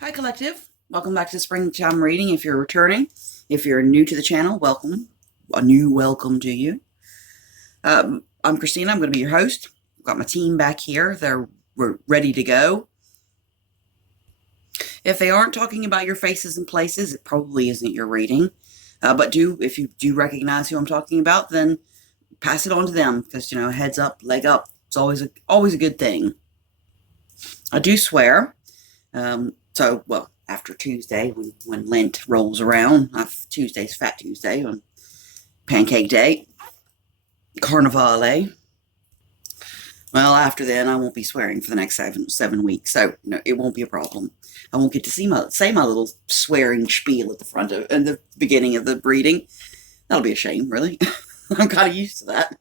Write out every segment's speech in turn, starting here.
Hi, Collective. Welcome back to Springtime Reading. If you're returning, if you're new to the channel, welcome. A new welcome to you. I'm Christina. I'm going to be your host. I've got my team back here. We're ready to go. If they aren't talking about your faces and places, it probably isn't your reading. But if you do recognize who I'm talking about, then pass it on to them because, heads up, leg up. It's always a good thing. I do swear. After Tuesday, when Lent rolls around, Tuesday's Fat Tuesday on Pancake Day, Carnivale. Well, after then, I won't be swearing for the next seven weeks, so it won't be a problem. I won't get to say my little swearing spiel at the beginning of the reading. That'll be a shame, really. I'm kind of used to that.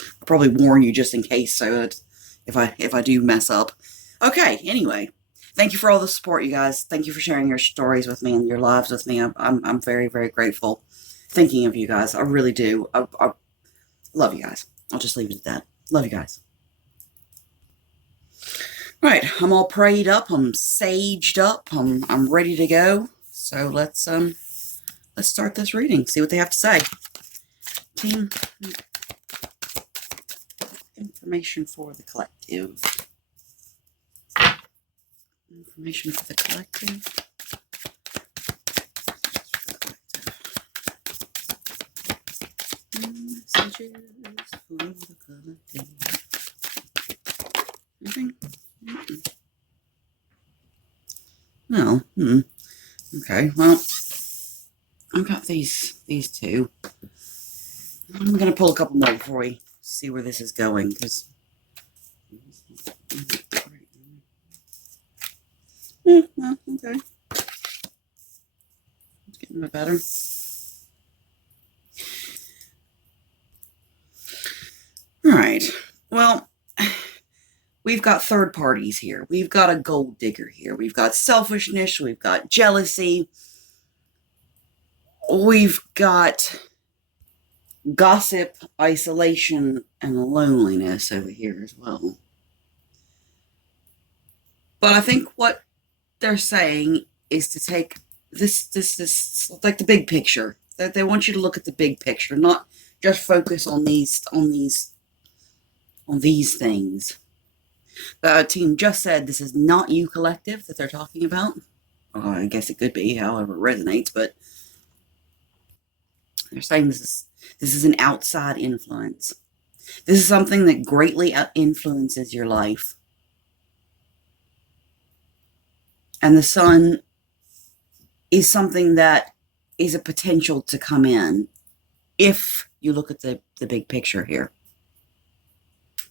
I'll probably warn you just in case, so that if I do mess up. Okay, anyway. Thank you for all the support, you guys. Thank you for sharing your stories with me and your lives with me. I'm very, very grateful. Thinking of you guys. I really do. I love you guys. I'll just leave it at that. Love you guys. Right, I'm all prayed up. I'm saged up. I'm ready to go. So let's start this reading. See what they have to say. Team information for the collective. Information for the collective. Messages for the collective. Anything? No. Okay, well, I've got these two. I'm going to pull a couple more before we see where this is going, because well, okay. It's getting a bit better. All right. Well, we've got third parties here. We've got a gold digger here. We've got selfishness. We've got jealousy. We've got gossip, isolation, and loneliness over here as well. But I think what they're saying is to take this like the big picture. That they want you to look at the big picture, not just focus on these things. The team just said this is not you, collective, that they're talking about. I guess it could be, however it resonates, but they're saying this is an outside influence. This is something that greatly influences your life. And the sun is something that is a potential to come in if you look at the big picture here.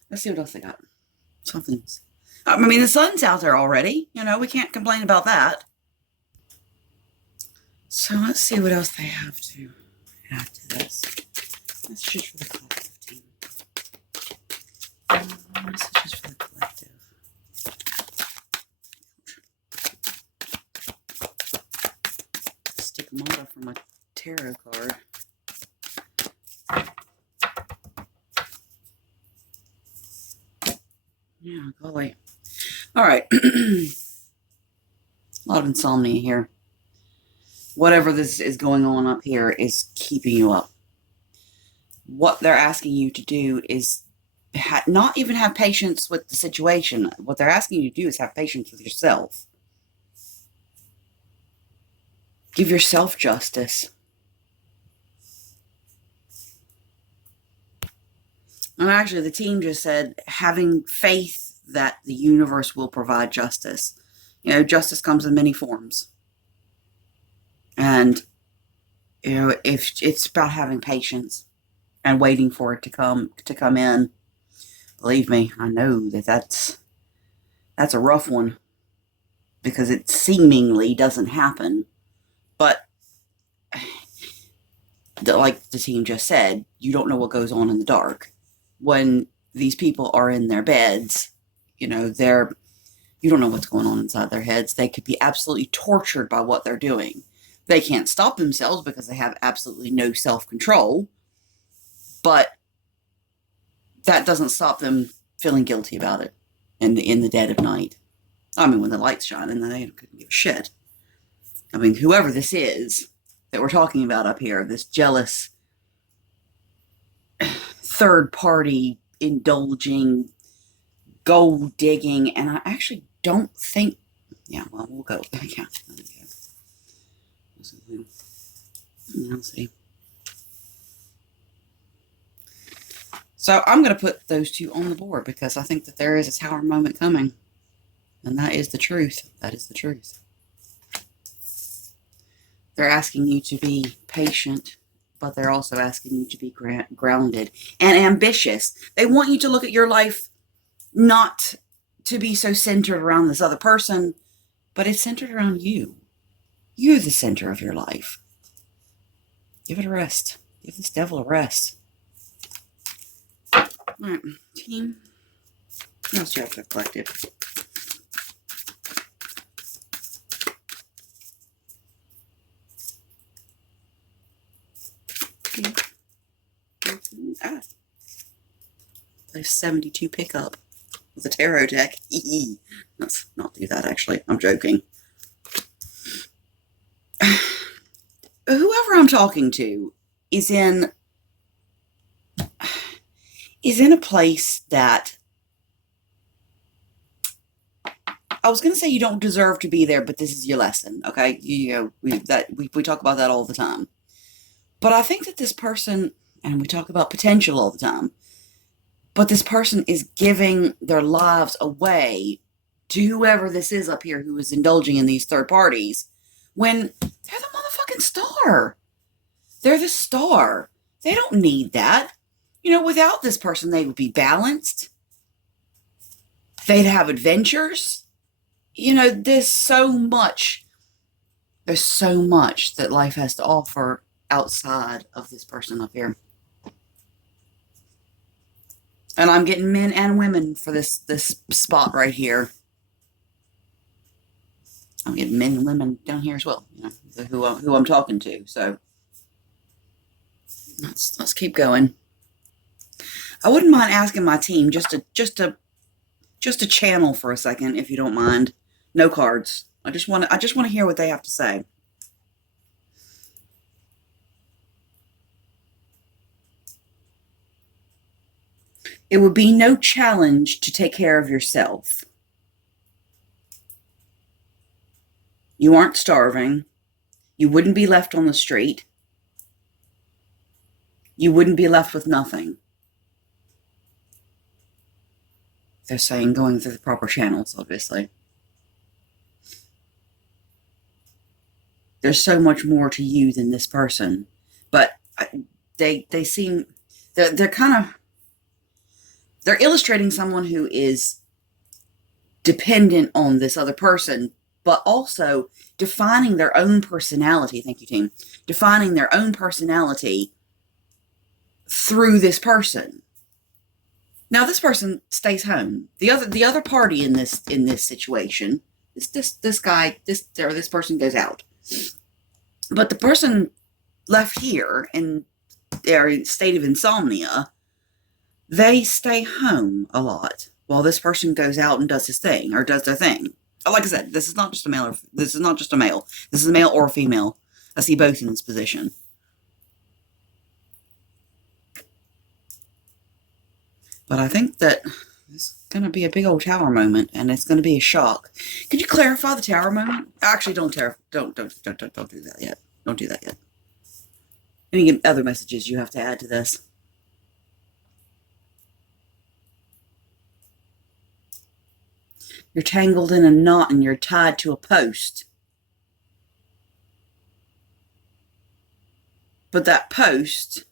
Let's see what else they got. Something's. I mean, the sun's out there already. We can't complain about that. So let's see what else they have to add to this. Messages for the collective team. Messages for the collective. Stigmata from a tarot card. Yeah, golly. All right. A lot of insomnia here. Whatever this is going on up here is keeping you up. What they're asking you to do is not even have patience with the situation. What they're asking you to do is have patience with yourself. Give yourself justice. And actually, the team just said having faith that the universe will provide justice. Justice comes in many forms. And, if it's about having patience and waiting for it to come in. Believe me, I know that's a rough one because it seemingly doesn't happen. But like the team just said, you don't know what goes on in the dark. When these people are in their beds, you don't know what's going on inside their heads. They could be absolutely tortured by what they're doing. They can't stop themselves because they have absolutely no self-control. But that doesn't stop them feeling guilty about it in the dead of night. I mean, when the light's shining, then they couldn't give a shit. I mean, whoever this is that we're talking about up here, this jealous, third party, indulging, gold digging, and I actually don't think, yeah, well, we'll go. Yeah, okay. Let's see. So I'm going to put those two on the board because I think that there is a tower moment coming. And that is the truth. That is the truth. They're asking you to be patient, but they're also asking you to be grounded and ambitious. They want you to look at your life not to be so centered around this other person, but it's centered around you. You're the center of your life. Give it a rest. Give this devil a rest. All right, team. What else do you have to have collected? I have 72 pickup with a tarot deck. Let's not do that, actually. I'm joking. Whoever I'm talking to is in a place that I was going to say you don't deserve to be there, but this is your lesson, okay? We talk about that all the time. But I think that this person, and we talk about potential all the time, but this person is giving their lives away to whoever this is up here who is indulging in these third parties when they're the motherfucking star. They're the star. They don't need that. Without this person, they would be balanced. They'd have adventures. There's so much that life has to offer outside of this person up here. And I'm getting men and women for this spot right here. I'm getting men and women down here as well, who I'm talking to. So let's keep going. I wouldn't mind asking my team just to channel for a second, if you don't mind. No cards. I just want to hear what they have to say. It would be no challenge to take care of yourself. You aren't starving. You wouldn't be left on the street. You wouldn't be left with nothing. They're saying going through the proper channels, obviously. There's so much more to you than this person. But they seem, they're kind of, they're illustrating someone who is dependent on this other person, but also defining their own personality. Thank you, team. Defining their own personality through this person. Now, this person stays home. The other party in this situation, this person goes out. But the person left here in their state of insomnia, they stay home a lot while this person goes out and does his thing or does their thing. Like I said, this is not just a male. This is not just a male. This is a male or a female. I see both in this position. But I think that it's going to be a big old tower moment, and it's going to be a shock. Could you clarify the tower moment? Actually, don't do that yet. Don't do that yet. Any other messages you have to add to this? You're tangled in a knot and you're tied to a post. But that post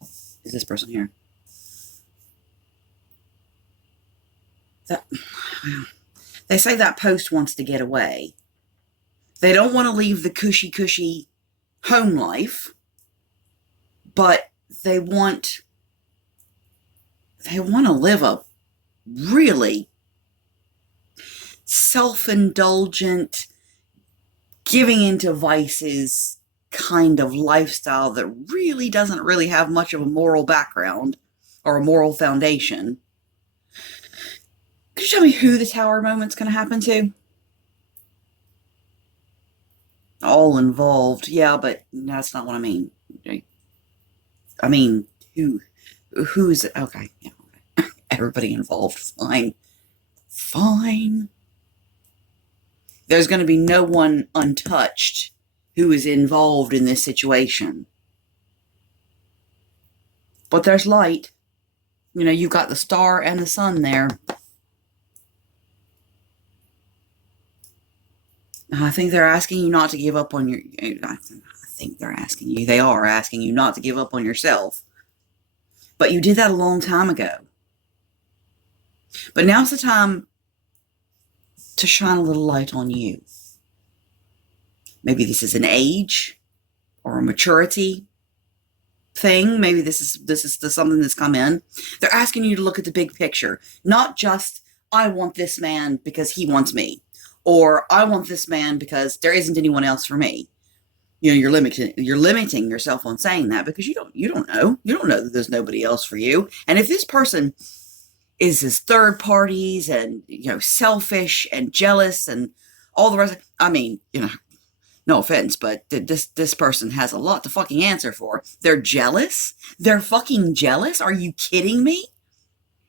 is this person here. They say that post wants to get away. They don't want to leave the cushy home life, but they want to live a really self-indulgent, giving into vices kind of lifestyle that really doesn't really have much of a moral background or a moral foundation. Could you tell me who the tower moment's going to happen to? All involved. Yeah, but that's not what I mean. I mean, who? Who's okay? Yeah, okay. Everybody involved. Fine, fine. There's going to be no one untouched who is involved in this situation. But there's light. You know, you've got the star and the sun there. I think they're asking you not to give up on your. I think they're asking you. They are asking you not to give up on yourself. But you did that a long time ago. But now's the time to shine a little light on you. Maybe this is an age or a maturity thing. Maybe this is something that's come in. They're asking you to look at the big picture, not just I want this man because he wants me, or I want this man because there isn't anyone else for me. You know, you're limiting yourself on saying that because you don't know that there's nobody else for you. And if this person is his third parties and, you know, selfish and jealous and all the rest, I mean, you know, no offense, but this person has a lot to fucking answer for. They're jealous. They're fucking jealous. Are you kidding me?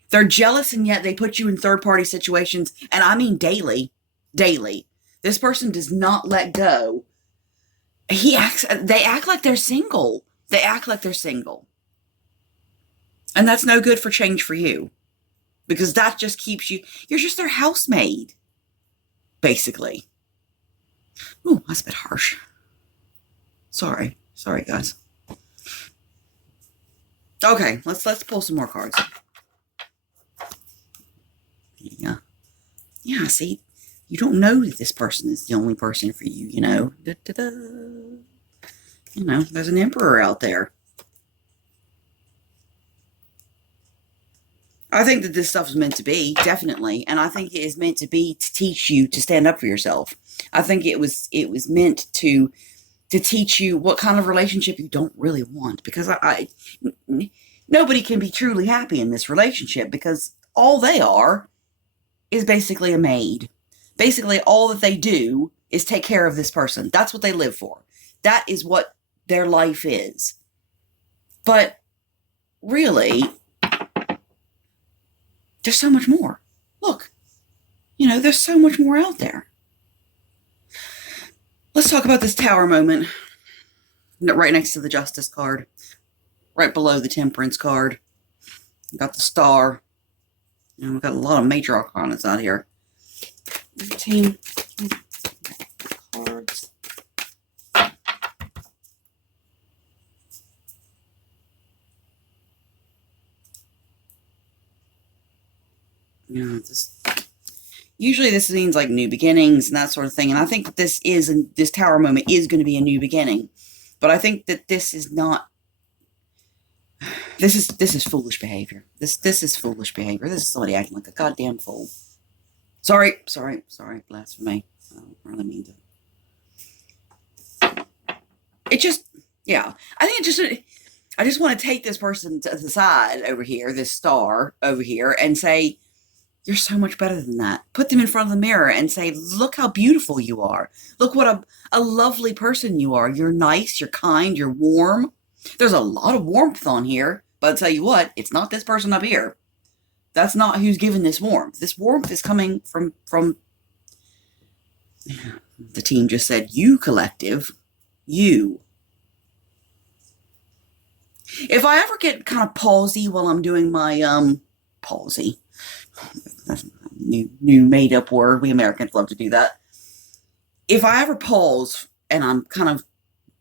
They're jealous, and yet they put you in third-party situations, and I mean daily. This person does not let go. They act like they're single. And that's no good for change for you. Because that just keeps you're just their housemaid, basically. Ooh, that's a bit harsh. Sorry, guys. Okay, let's pull some more cards. Yeah, see, you don't know that this person is the only person for you, you know. You know, there's an emperor out there. I think that this stuff is meant to be, definitely. And I think it is meant to be to teach you to stand up for yourself. I think it was meant to teach you what kind of relationship you don't really want. Because nobody can be truly happy in this relationship because all they are is basically a maid. Basically, all that they do is take care of this person. That's what they live for. That is what their life is. But really, there's so much more. Look, you know, there's so much more out there. Let's talk about this tower moment. Right next to the justice card. Right below the temperance card. We've got the star. And we've got a lot of major arcanas out here. 15 cards. Yeah, usually this means like new beginnings and that sort of thing. And I think that this tower moment is going to be a new beginning. But I think that this is not. This is foolish behavior. This is foolish behavior. This is somebody acting like a goddamn fool. Sorry, blasphemy. I don't really mean to. It just, yeah. I just want to take this person to the side over here, this star over here, and say, you're so much better than that. Put them in front of the mirror and say, look how beautiful you are. Look what a lovely person you are. You're nice, you're kind, you're warm. There's a lot of warmth on here, but I'll tell you what, it's not this person up here. That's not who's giving this warmth. This warmth is coming from the team just said, you collective, you. If I ever get kind of palsy while I'm doing my, palsy, that's a new made up word. We Americans love to do that. If I ever pause and I'm kind of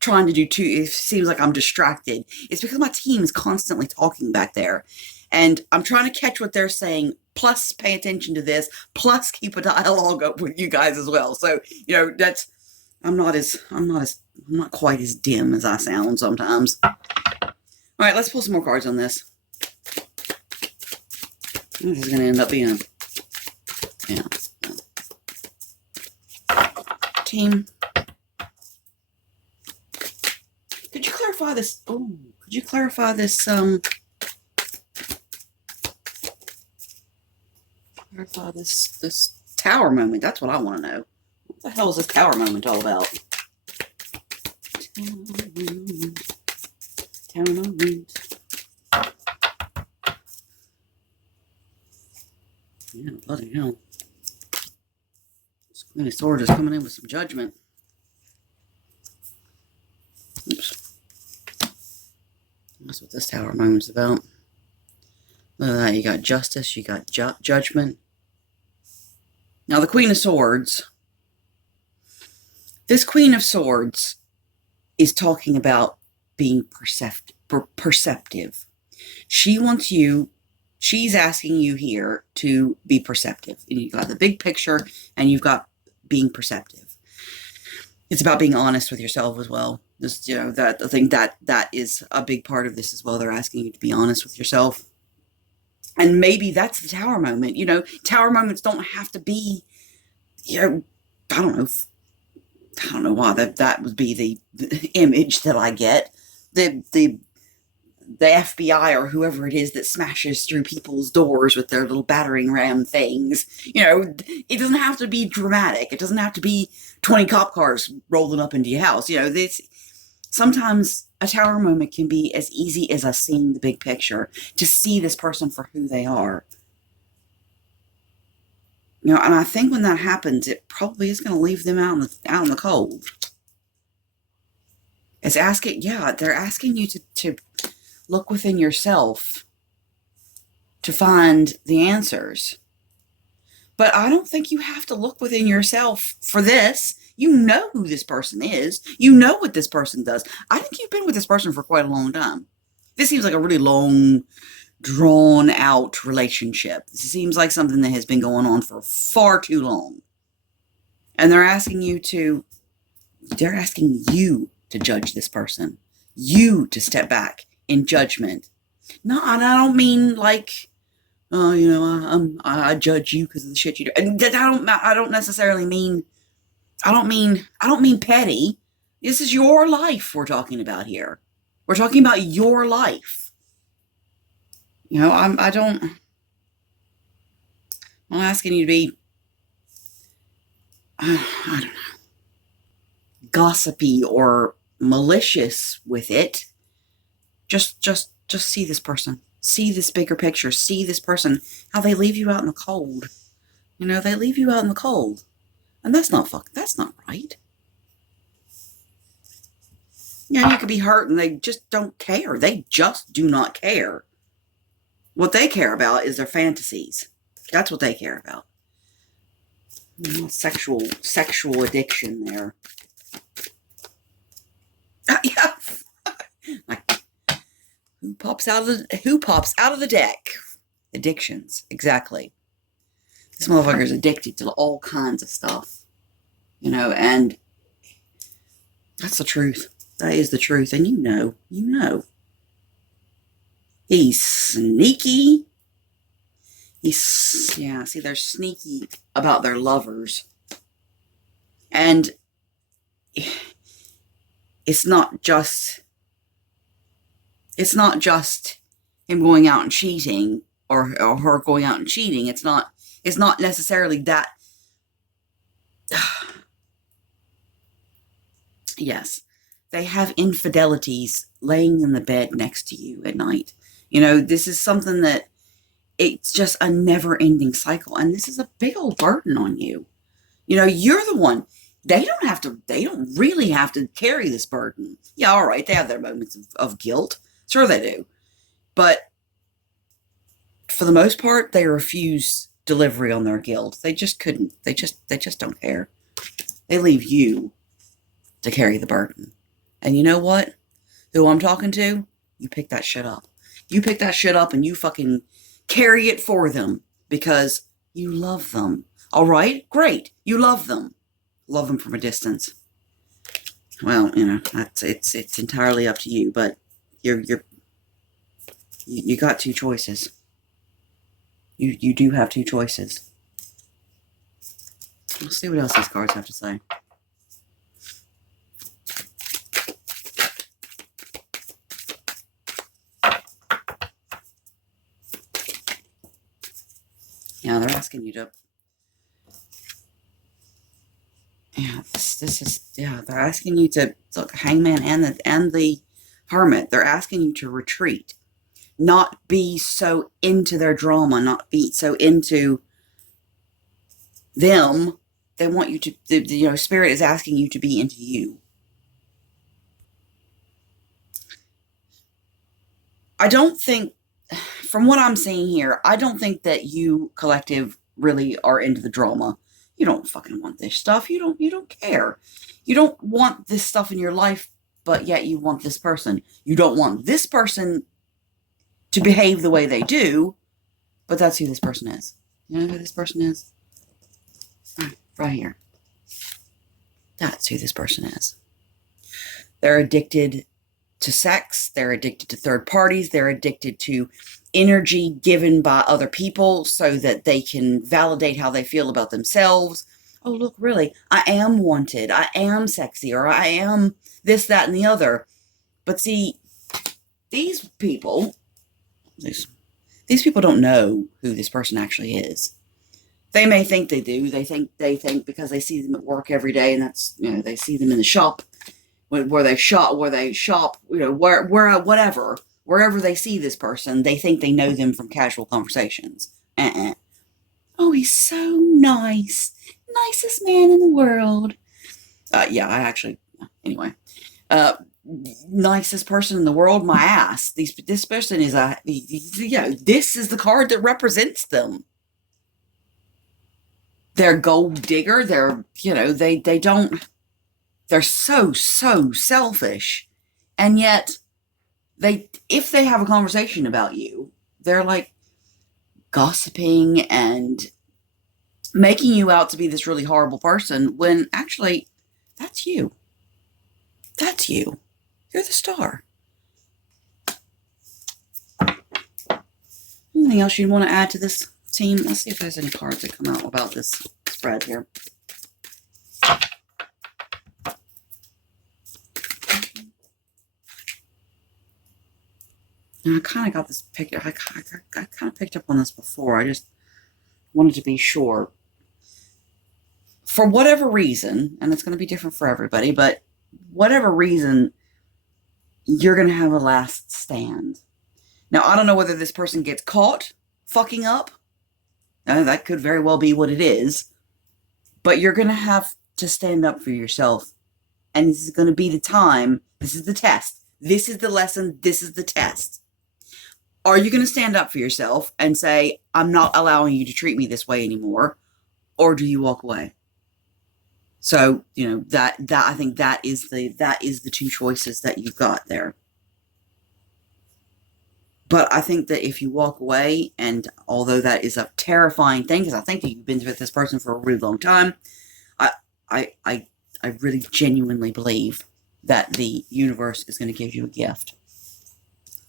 trying to do it seems like I'm distracted, it's because my team is constantly talking back there. And I'm trying to catch what they're saying, plus pay attention to this, plus keep a dialogue up with you guys as well. So, you know, I'm not quite as dim as I sound sometimes. All right, let's pull some more cards on this. This is going to end up being team. Could you clarify this? Oh, could you clarify this? Clarify this tower moment. That's what I want to know. What the hell is this tower moment all about? Tower moment. Yeah, bloody hell. This Queen of Swords is coming in with some judgment. Oops. That's what this tower moment's about. Look at that. You got justice. You got judgment. Now, the Queen of Swords. This Queen of Swords is talking about being perceptive. She wants you, she's asking you here to be perceptive. And you've got the big picture and you've got being perceptive. It's about being honest with yourself as well. Just, that I think that is a big part of this as well. They're asking you to be honest with yourself. And maybe that's the tower moment. Tower moments don't have to be, I don't know why that would be the image that I get. The FBI or whoever it is that smashes through people's doors with their little battering ram things. It doesn't have to be dramatic. It doesn't have to be 20 cop cars rolling up into your house. Sometimes a tower moment can be as easy as us seeing the big picture, to see this person for who they are. And I think when that happens, it probably is going to leave them out in the cold. They're asking you to look within yourself to find the answers. But I don't think you have to look within yourself for this. You know who this person is. You know what this person does. I think you've been with this person for quite a long time. This seems like a really long, drawn out relationship. This seems like something that has been going on for far too long. And they're asking you to judge this person. You to step back in judgment. No, and I don't mean like, I judge you because of the shit you do. And I don't necessarily mean, I don't mean petty. This is your life we're talking about here. We're talking about your life. I'm asking you to be, I don't know, gossipy or malicious with it. Just see this person. See this bigger picture. See this person, how they leave you out in the cold. They leave you out in the cold. And that's not right. You could be hurt and they just don't care. They just do not care. What they care about is their fantasies. That's what they care about. Sexual addiction there. Yeah. Like, who pops out of the deck? Addictions, exactly. This motherfucker is addicted to all kinds of stuff. And that's the truth. That is the truth. And you know. He's sneaky. They're sneaky about their lovers. And it's not just him going out and cheating or her going out and cheating. It's not necessarily that. Yes, they have infidelities laying in the bed next to you at night. This is something that it's just a never-ending cycle. And this is a big old burden on you. You're the one. They don't really have to carry this burden. Yeah, all right, they have their moments of guilt. Sure they do. But for the most part, they refuse delivery on their guilt. They just couldn't. They just don't care. They leave you to carry the burden. And you know what? Who I'm talking to, you pick that shit up. You pick that shit up and you fucking carry it for them because you love them. All right? Great. You love them. Love them from a distance. Well, it's entirely up to you, but you got two choices. You do have two choices. Let's see what else these cards have to say. Yeah, they're asking you to. Yeah, this is, yeah, they're asking you to look, Hangman and the Hermit. They're asking you to retreat, not be so into their drama, not be so into them. They want you to, Spirit is asking you to be into you. I don't think, from what I'm seeing here, I don't think that you collective really are into the drama. You don't fucking want this stuff. You don't care. You don't want this stuff in your life, but yet you want this person. You don't want this person to behave the way they do, but that's who this person is. You know who this person is? Right here. That's who this person is. They're addicted to sex. They're addicted to third parties. They're addicted to energy given by other people so that they can validate how they feel about themselves. Oh, look, really, I am wanted. I am sexy, or I am this, that, and the other. But see, these people don't know who this person actually is. They may think they do. They think because they see them at work every day, and that's, they see them in the shop, where they shop, whatever, wherever they see this person, they think they know them from casual conversations. Oh, he's so nice. Nicest man in the world. Anyway. Nicest person in the world, my ass. This person is this is the card that represents them. They're gold digger. They're, they're so selfish. And yet if they have a conversation about you, they're like gossiping and making you out to be this really horrible person when actually that's you. That's you. You're the star. Anything else you'd want to add to this team? Let's see if there's any cards that come out about this spread here. Now, I kind of got this picture. I kind of picked up on this before. I just wanted to be sure. For whatever reason, and it's going to be different for everybody, but whatever reason, you're going to have a last stand. Now, I don't know whether this person gets caught fucking up. That could very well be what it is. But you're going to have to stand up for yourself. And this is going to be the time. This is the test. This is the lesson. This is the test. Are you going to stand up for yourself and say, I'm not allowing you to treat me this way anymore? Or do you walk away? So, that I think that is the two choices that you've got there. But I think that if you walk away, and although that is a terrifying thing, because I think that you've been with this person for a really long time, I really genuinely believe that the universe is going to give you a gift.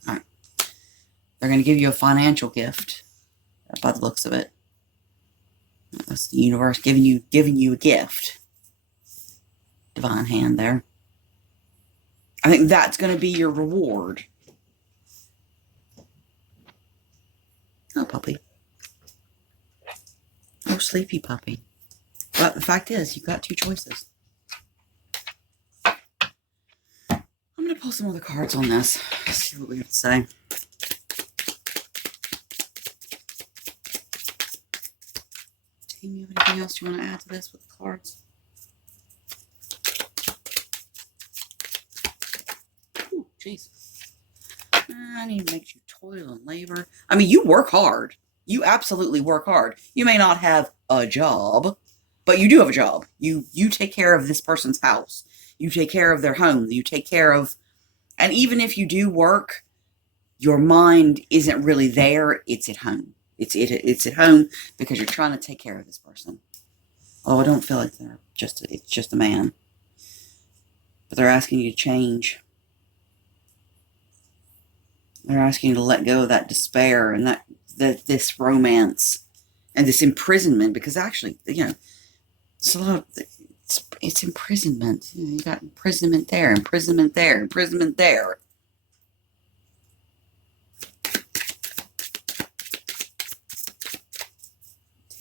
All right. They're going to give you a financial gift by the looks of it. That's the universe giving you a gift. Divine hand there. I think that's going to be your reward. Oh, puppy. Oh, sleepy puppy. But the fact is, you've got two choices. I'm going to pull some other cards on this. Let's see what we have to say. Team, you have anything else you want to add to this with the cards? Ooh, jeez. I need to make you toil and labor. I mean, you work hard. You absolutely work hard. You may not have a job, but you do have a job. You take care of this person's house. You take care of their home. You take care of, and even if you do work, your mind isn't really there. It's at home. It's at home because you're trying to take care of this person. Oh, I don't feel like it's just a man. But they're asking you to change. They're asking you to let go of that despair and that this romance and this imprisonment, because actually, it's a lot of, it's imprisonment. You got imprisonment there, imprisonment there, imprisonment there.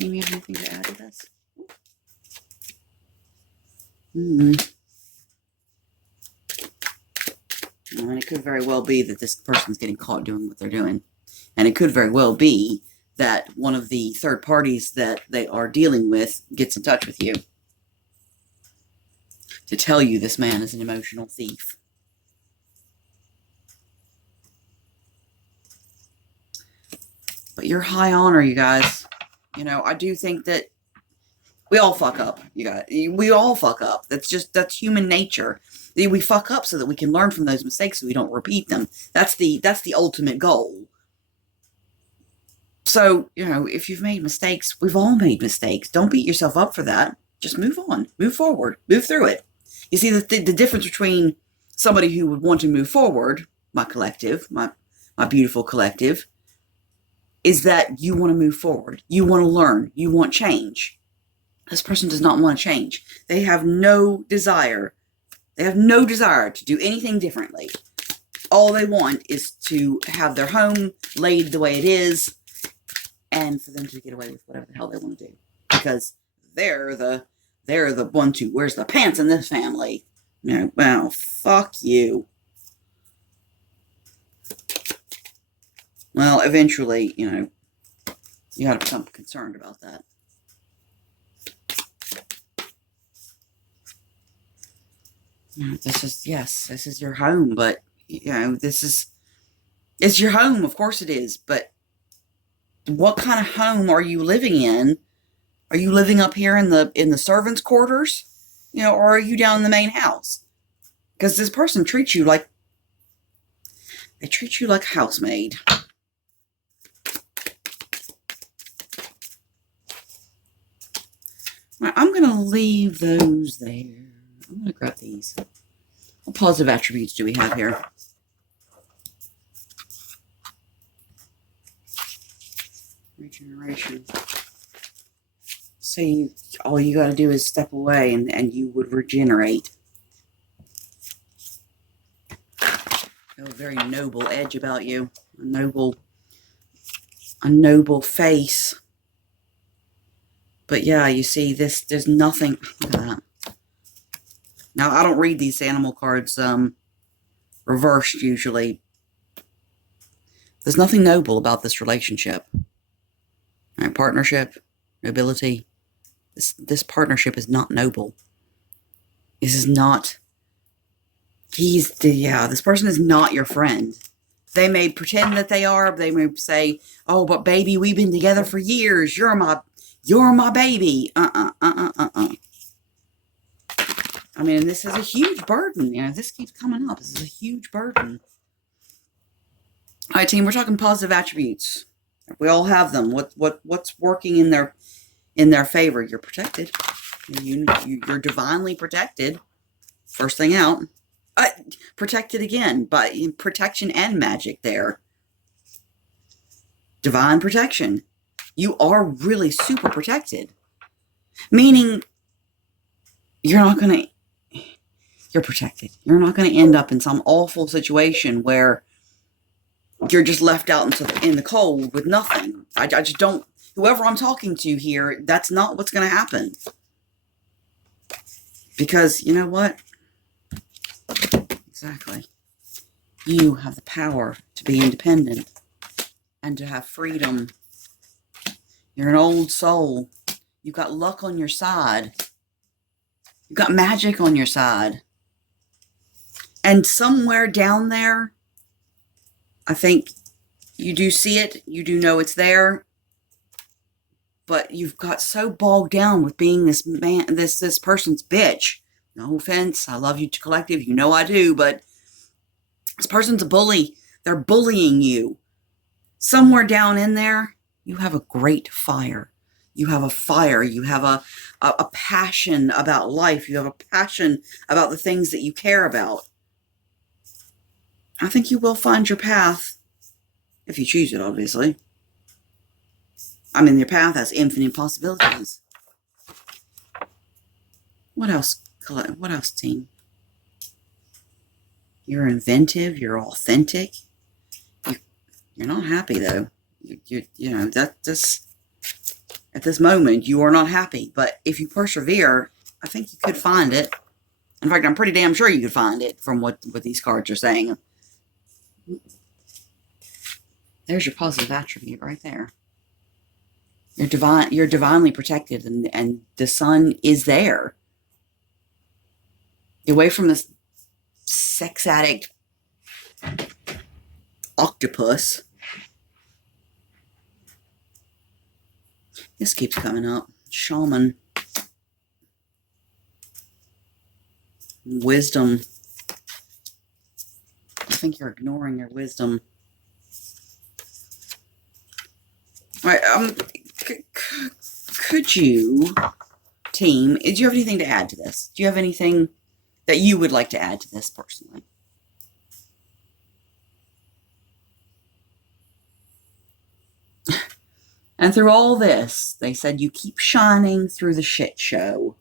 Team, you have anything to add to this? And it could very well be that this person's getting caught doing what they're doing. And it could very well be that one of the third parties that they are dealing with gets in touch with you to tell you this man is an emotional thief. But you're high honor, you guys. You know, I do think that we all fuck up, you guys. We all fuck up. That's human nature. We fuck up so that we can learn from those mistakes so we don't repeat them. That's the ultimate goal. So, you know, if you've made mistakes, we've all made mistakes. Don't beat yourself up for that. Just move on. Move forward. Move through it. You see, the difference between somebody who would want to move forward, my collective, my beautiful collective, is that you want to move forward. You want to learn. You want change. This person does not want to change. They have no desire. They have no desire to do anything differently. All they want is to have their home laid the way it is and for them to get away with whatever the hell they want to do. Because they're the one who wears the pants in this family. You know, well, fuck you. Well, eventually, you know, you got to become concerned about that. You know, this is your home, but, you know, it's your home. Of course it is. But what kind of home are you living in? Are you living up here in the servants' quarters? You know, or are you down in the main house? Because this person treats you like, they treat you like a housemaid. Right, I'm going to leave those there. I'm going to grab these. What positive attributes do we have here? Regeneration. So all you got to do is step away and you would regenerate. You have a very noble edge about you. A noble face. But yeah, you see there's nothing. Look at that. Now, I don't read these animal cards reversed usually. There's nothing noble about this relationship. All right, partnership, nobility. This partnership is not noble. This is not. This person is not your friend. They may pretend that they are. They may say, "Oh, but baby, we've been together for years. You're my baby." I mean, this is a huge burden. You know, this keeps coming up. This is a huge burden. All right, team, we're talking positive attributes. We all have them. What's working in their favor? You're protected. You're divinely protected. First thing out. Protected again by protection and magic there. Divine protection. You are really super protected. Meaning, you're protected. You're not going to end up in some awful situation where you're just left out in the cold with nothing. I just don't, whoever I'm talking to here, that's not what's going to happen. Because, you know what? Exactly. You have the power to be independent and to have freedom. You're an old soul. You've got luck on your side. You've got magic on your side. And somewhere down there, I think you do see it. You do know it's there. But you've got so bogged down with being this person's bitch. No offense. I love you, collective. You know I do. But this person's a bully. They're bullying you. Somewhere down in there, you have a great fire. You have a fire. You have a passion about life. You have a passion about the things that you care about. I think you will find your path. If you choose it, obviously. I mean, your path has infinite possibilities. What else? What else, team? You're inventive. You're authentic. You're not happy, though. You know, that's At this moment, you are not happy. But if you persevere, I think you could find it. In fact, I'm pretty damn sure you could find it from what these cards are saying. There's your positive attribute right there. You're divinely protected, and the sun is there. Away from this sex addict octopus. This keeps coming up. Shaman. Wisdom. I think you're ignoring your wisdom. All right, could you, team, do you have anything to add to this? Do you have anything that you would like to add to this personally? And through all this, they said you keep shining through the shit show.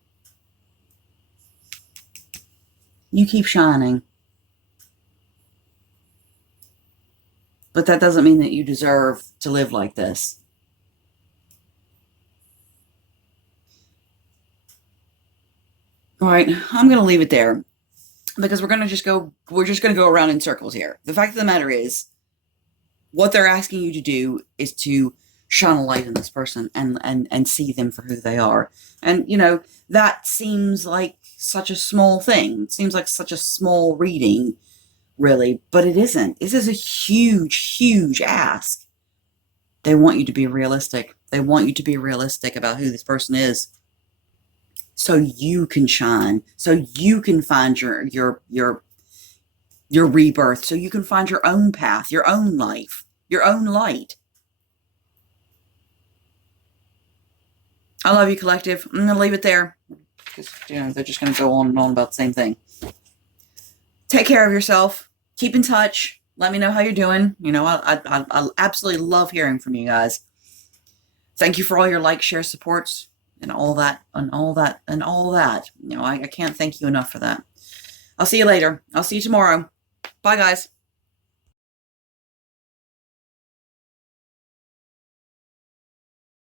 You keep shining. But that doesn't mean that you deserve to live like this. All right, I'm going to leave it there because we're just going to go around in circles here. The fact of the matter is, what they're asking you to do is to shine a light on this person and see them for who they are. And, you know, that seems like such a small thing. It seems like such a small reading, really, but it isn't. This is a huge, huge ask. They want you to be realistic. They want you to be realistic about who this person is, so you can shine, so you can find your rebirth, so you can find your own path, your own life, your own light. I love you, collective. I'm going to leave it there because, you know, they're just going to go on and on about the same thing. Take care of yourself. Keep in touch. Let me know how you're doing. You know, I absolutely love hearing from you guys. Thank you for all your likes, shares, supports, and all that. You know, I can't thank you enough for that. I'll see you later. I'll see you tomorrow. Bye, guys.